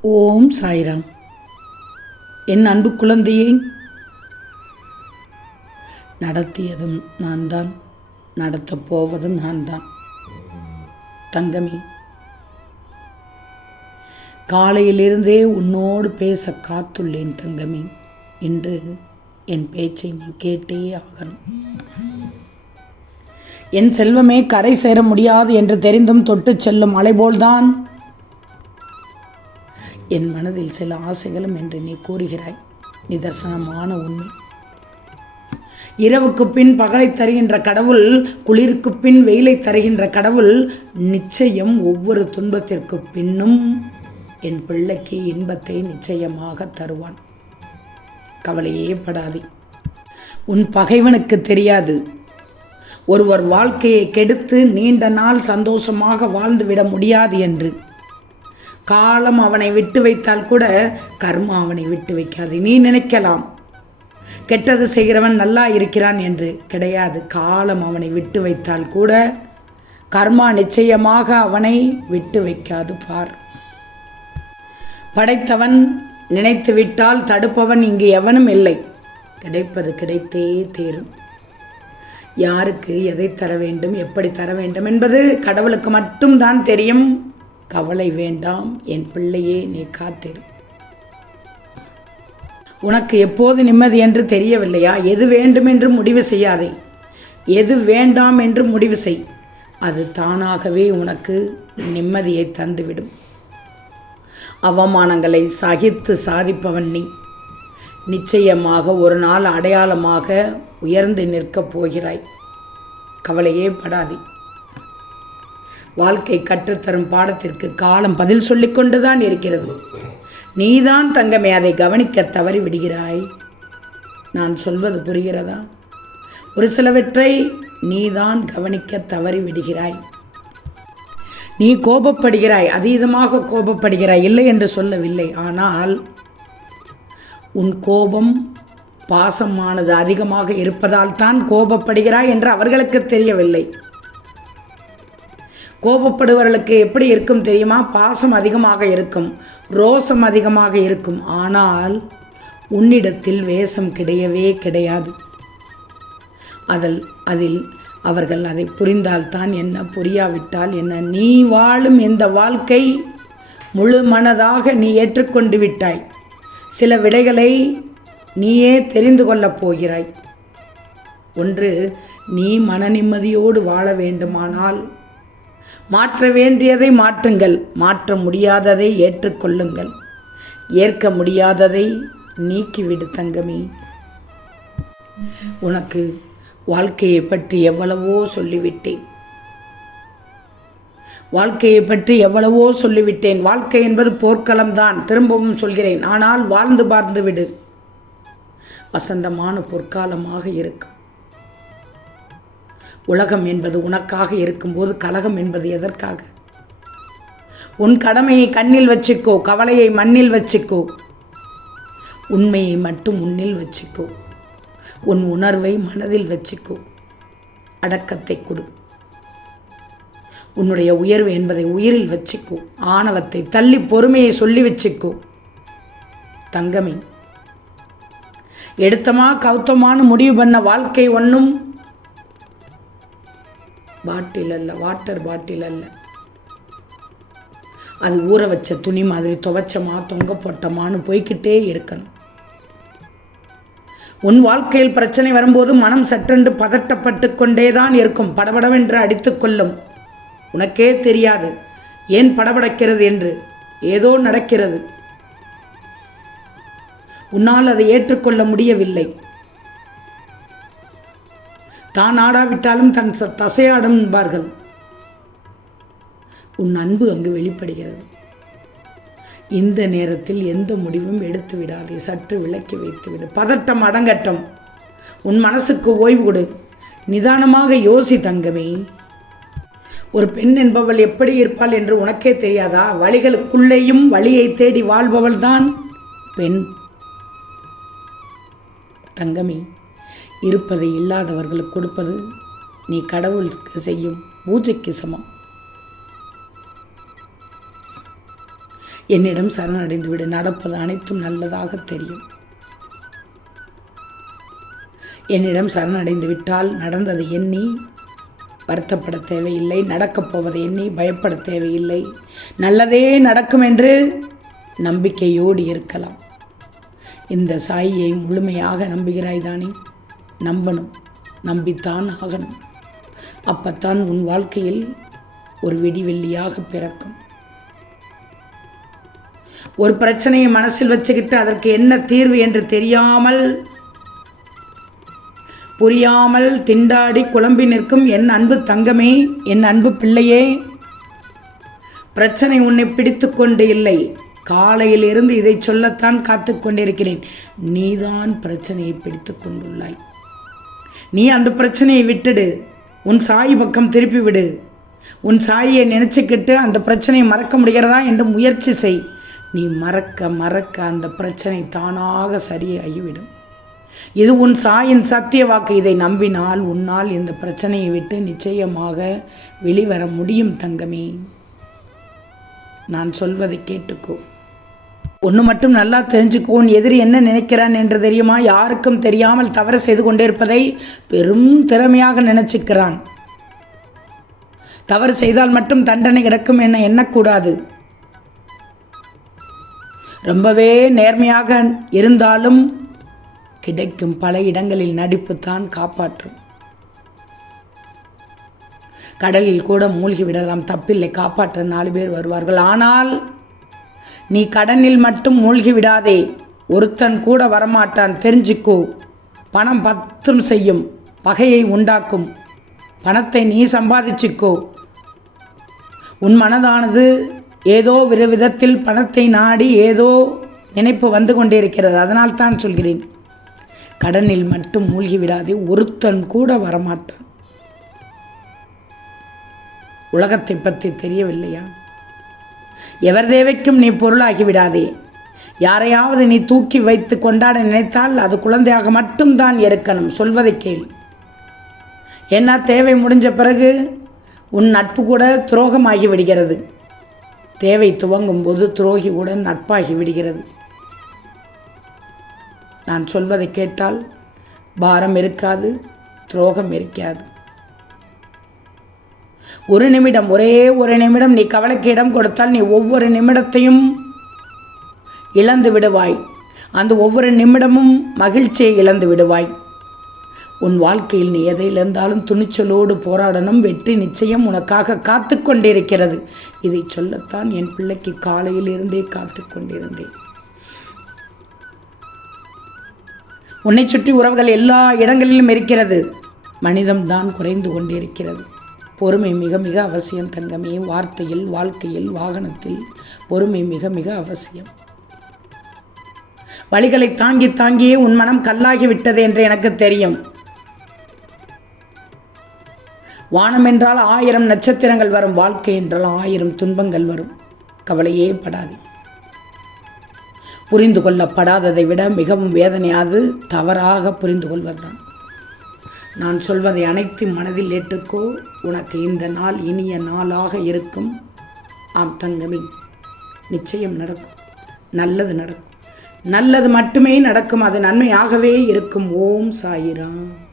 ஓம் சாய்ராம். என் அன்பு குழந்தையை. நடத்தியதும் நான் தான் நடத்தப் போவதும் நான் தான் தங்கமி. காலையிலிருந்தே உன்னோடு பேச காத்துள்ளேன் தங்கமி. என்று என் பேச்சை நீ கேட்டே ஆகணும். என் செல்வமே கரை சேர முடியாது என்று தெரிந்தும் தொட்டுச் செல்லும் அலைபோல்தான். என் மனதில் சில ஆசைகளும் என்று நீ கூறுகிறாய். நிதர்சனமான உண்மை. இரவுக்கு பின் பகலை தருகின்ற கடவுள் குளிருக்கு பின் வெயிலை தருகின்ற கடவுள் நிச்சயம் ஒவ்வொரு துன்பத்திற்கு பின்னும் என் பிள்ளைக்கு இன்பத்தை நிச்சயமாக தருவான். கவலையே படாதே. உன் பகைவனுக்கு தெரியாது. ஒருவர் வாழ்க்கையை கெடுத்து நீண்ட நாள் சந்தோஷமாக வாழ்ந்துவிட முடியாது என்று. காலம் அவனை விட்டு வைத்தால் கூட கர்மா அவனை விட்டு வைக்காது. நீ நினைக்கலாம். கெட்டது செய்கிறவன் நல்லா இருக்கிறான் என்று. கிடையாது. காலம் அவனை விட்டு வைத்தால் கூட கர்மா நிச்சயமாக அவனை விட்டு வைக்காது பார். படைத்தவன் நினைத்து விட்டால் தடுப்பவன் இங்கு எவனும் இல்லை. கிடைப்பது கிடைத்தே தீரும். யாருக்கு எதை தர வேண்டும் எப்படி தர வேண்டும் என்பது கடவுளுக்கு மட்டும்தான் தெரியும். கவலை வேண்டாம் என் பிள்ளையே நீ காத்திரு. உனக்கு எப்போது நிம்மதி என்று தெரியவில்லையா? எது வேண்டும் என்று முடிவு செய்யாதே. எது வேண்டாம் என்று முடிவு செய். அது தானாகவே உனக்கு நிம்மதியை தந்துவிடும். அவமானங்களை சகித்து சாதிப்பவன் நீ. நிச்சயமாக ஒரு நாள் அடையாளமாக உயர்ந்து நிற்கப் போகிறாய். கவலையே படாதே. வாழ்க்கை கற்றுத்தரும் பாடத்திற்கு காலம் பதில் சொல்லிக் கொண்டுதான் இருக்கிறது. நீதான் தங்கமே அதை கவனிக்க தவறி விடுகிறாய். நான் சொல்வது புரிகிறதா? ஒரு சிலவற்றை நீதான் கவனிக்க தவறி விடுகிறாய். நீ கோபப்படுகிறாய் அதீதமாக கோபப்படுகிறாய் இல்லை என்று சொல்லவில்லை. ஆனால் உன் கோபம் பாசமானது அதிகமாக இருப்பதால் தான் கோபப்படுகிறாய் என்று அவர்களுக்கு தெரியவில்லை. கோபப்படுபவர்களுக்கு எப்படி இருக்கும் தெரியுமா? பாசம் அதிகமாக இருக்கும் ரோசம் அதிகமாக இருக்கும். ஆனால் உன்னிடத்தில் வேஷம் கிடையவே கிடையாது. அதில் அதில் அவர்கள் அதை புரிந்தால்தான் என்ன புரியாவிட்டால் என்ன? நீ வாழும் இந்த வாழ்க்கை முழு மனதாக நீ ஏற்றுக்கொண்டு விட்டாய். சில விடைகளை நீயே தெரிந்து கொள்ளப் போகிறாய். ஒன்று நீ மன நிம்மதியோடு வாழ வேண்டுமானால் மாற்ற வேண்டியதை மாற்றுங்கள். மாற்ற முடியாததை ஏற்றுக்கொள்ளுங்கள். ஏற்க முடியாததை நீக்கிவிடு தங்கமே. உனக்கு வாழ்க்கையை பற்றி எவ்வளவோ சொல்லிவிட்டேன். வாழ்க்கையை பற்றி எவ்வளவோ சொல்லிவிட்டேன். வாழ்க்கை என்பது போர்க்களம்தான். திரும்பவும் சொல்கிறேன். ஆனால் வாழ்ந்து பார்ந்து விடு வசந்தமான பொற்காலமாக இருக்கும் உலகம் என்பது உனக்காக இருக்கும்போது கலகம் என்பது எதற்காக? உன் கடமையை கண்ணில் வச்சுக்கோ கவலையை மண்ணில் வச்சுக்கோ. உண்மையை மட்டும் உன்னில் வச்சுக்கோ. உன் உணர்வை மனதில் வச்சுக்கோ. அடக்கத்தை கொடு. உன்னுடைய உயர்வு என்பதை உயிரில் வச்சுக்கோ. ஆணவத்தை தள்ளி பொறுமையை சொல்லி வச்சுக்கோ. தங்கமே எடுத்தமா கௌத்தமான முடிவு பண்ண வாழ்க்கை ஒன்றும் பாட்டில் அல்ல வாட்டர் பாட்டில் அல்ல. அது ஊற வச்ச துணி மாதிரி துவைச்சமா தொங்க போட்டமான்னு போய்கிட்டே இருக்கணும். உன் வாழ்க்கையில் பிரச்சனை வரும்போது மனம் சற்றென்று பதட்டப்பட்டு கொண்டே தான் இருக்கும். படபடவென்று அடித்துக்கொள்ளும் உனக்கே தெரியாது ஏன் படபடக்கிறது என்று. ஏதோ நடக்கிறது. உன்னால் அதை ஏற்றுக்கொள்ள முடியவில்லை. தான் ஆடாவிட்டாலும் தன் ச- தசையாடும் என்பார்கள். உன் அன்பு அங்கு வெளிப்படுகிறது. இந்த நேரத்தில் எந்த முடிவும் எடுத்து விடாதே சற்று விலக்கி வைத்துவிடு பதட்டம் அடங்கட்டும். உன் மனசுக்கு ஓய்வு கொடு. நிதானமாக யோசி தங்கமே. ஒரு பெண் என்பவள் எப்படி இருப்பாள் என்று உனக்கே தெரியாதா? வழிகளுக்குள்ளேயும் வழியை தேடி வாழ்பவள் தான் பெண். தங்கமே இருப்பதை இல்லாதவர்களுக்கு கொடுப்பது நீ கடவுளுக்கு செய்யும் பூஜைக்கு சமம். என்னிடம் சரணடைந்து விடு. நடப்பது அனைத்தும் நல்லதாக தெரியும். என்னிடம் சரணடைந்து விட்டால் நடந்ததை எண்ணி வருத்தப்பட தேவையில்லை. நடக்கப் போவதை எண்ணி பயப்பட தேவையில்லை. நல்லதே நடக்கும் என்று நம்பிக்கையோடு இருக்கலாம். இந்த சாயியை முழுமையாக நம்புகிறாய் தானே? நம்பணும் நம்பித்தான் ஆகணும். அப்பத்தான் உன் வாழ்க்கையில் ஒரு வெடிவெள்ளியாக பிறக்கும். ஒரு பிரச்சனையை மனசில் வச்சுக்கிட்டு அதற்கு என்ன தீர்வு என்று தெரியாமல் புரியாமல் திண்டாடி குழம்பி நிற்கும் என் அன்பு தங்கமே என் அன்பு பிள்ளையே. பிரச்சனை உன்னை பிடித்து கொண்டு இல்லை. காலையிலிருந்து இதை சொல்லத்தான் காத்து கொண்டிருக்கிறேன். நீதான் பிரச்சனையை பிடித்து கொண்டுள்ளாய். நீ அந்த பிரச்சனையை விட்டுடு. உன் சாய் பக்கம் திருப்பி விடு. உன் சாயை நினச்சிக்கிட்டு அந்த பிரச்சனையை மறக்க முடிகிறதா என்று முயற்சி செய். நீ மறக்க மறக்க அந்த பிரச்சனை தானாக சரியாகிவிடும். இது உன் சாயின் சத்திய வாக்கு. இதை நம்பினால் உன்னால் இந்த பிரச்சனையை விட்டு நிச்சயமாக வெளிவர முடியும் தங்கமே. நான் சொல்வதை கேட்டுக்கோ. ஒன்று மட்டும் நல்லா தெரிஞ்சுக்கோன் எதிரி என்ன நினைக்கிறான் என்று தெரியுமா? யாருக்கும் தெரியாமல் தவறு செய்து கொண்டிருப்பதை பெரும் திறமையாக நினைச்சுக்கிறான். தவறு செய்தால் மட்டும் தண்டனை கிடக்கும் என எண்ணக்கூடாது. ரொம்பவே நேர்மையாக இருந்தாலும் கிடைக்கும் பல இடங்களில் நடிப்புத்தான் காப்பாற்றும். கடலில் கூட மூழ்கி விடலாம். தப்பில்லை. காப்பாற்ற நாலு பேர் வருவார்கள். ஆனால் நீ கடனில் மட்டும் மூழ்கி விடாதே ஒருத்தன் கூட வரமாட்டான் தெரிஞ்சுக்கோ. பணம் பத்தும் செய்யும் பகையை உண்டாக்கும். பணத்தை நீ சம்பாதிச்சுக்கோ. உன் மனதானது ஏதோ ஒரு விதத்தில் பணத்தை நாடி ஏதோ நினைப்பு வந்து கொண்டிருக்கிறது. அதனால் தான் சொல்கிறேன். கடனில் மட்டும் மூழ்கி விடாதே ஒருத்தன் கூட வரமாட்டான். உலகத்தை பற்றி தெரியவில்லையா? எவர் தேவைக்கும் நீ பொருளாகி விடாதே. யாரையாவது நீ தூக்கி வைத்து கொண்டாட நினைத்தால் அது குழந்தையாக மட்டும்தான் இருக்கணும். சொல்வதை கேள். என்ன தேவை முடிஞ்ச பிறகு உன் நட்பு கூட துரோகமாகி விடுகிறது. தேவை துவங்கும் போது துரோகி கூட நட்பாகி விடுகிறது. நான் சொல்வதை கேட்டால் பாரம் இருக்காது துரோகம் இருக்காது. ஒரு நிமிடம் ஒரே ஒரு நிமிடம் நீ கவலைக்கு இடம் கொடுத்தால் நீ ஒவ்வொரு நிமிடத்தையும் இழந்து விடுவாய். அந்த ஒவ்வொரு நிமிடமும் மகிழ்ச்சியை இழந்து விடுவாய். உன் வாழ்க்கையில் நீ எதை இழந்தாலும் துணிச்சலோடு போராடணும். வெற்றி நிச்சயம் உனக்காக காத்து கொண்டிருக்கிறது. இதை சொல்லத்தான் என் பிள்ளைக்கு காலையில் இருந்தே காத்து கொண்டிருந்தேன். உன்னை சுற்றி உறவுகள் எல்லா இடங்களிலும் இருக்கிறது. மனிதம்தான் குறைந்து கொண்டிருக்கிறது. பொறுமை மிக மிக அவசியம் தங்கமே. வார்த்தையில் வாழ்க்கையில் வாகனத்தில் பொறுமை மிக மிக அவசியம். வழிகளை தாங்கி தாங்கியே உன் மனம் கல்லாகி விட்டது என்று எனக்கு தெரியும். வானம் என்றால் ஆயிரம் நட்சத்திரங்கள் வரும் வாழ்க்கை என்றால் ஆயிரம் துன்பங்கள் வரும். கவலையே படாது. புரிந்து கொள்ளப்படாததை விட மிகவும் வேதனையாது தவறாக புரிந்து கொள்வதுதான். நான் சொல்வதை அனைத்தும் மனதில் ஏற்றுக்கோ. உனக்கு இந்த நாள் இனிய நாளாக இருக்கும். ஆம் தங்கமே நிச்சயம் நடக்கும். நல்லது நடக்கும். நல்லது மட்டுமே நடக்கும். அது நன்மையாகவே இருக்கும். ஓம் சாயிராம்.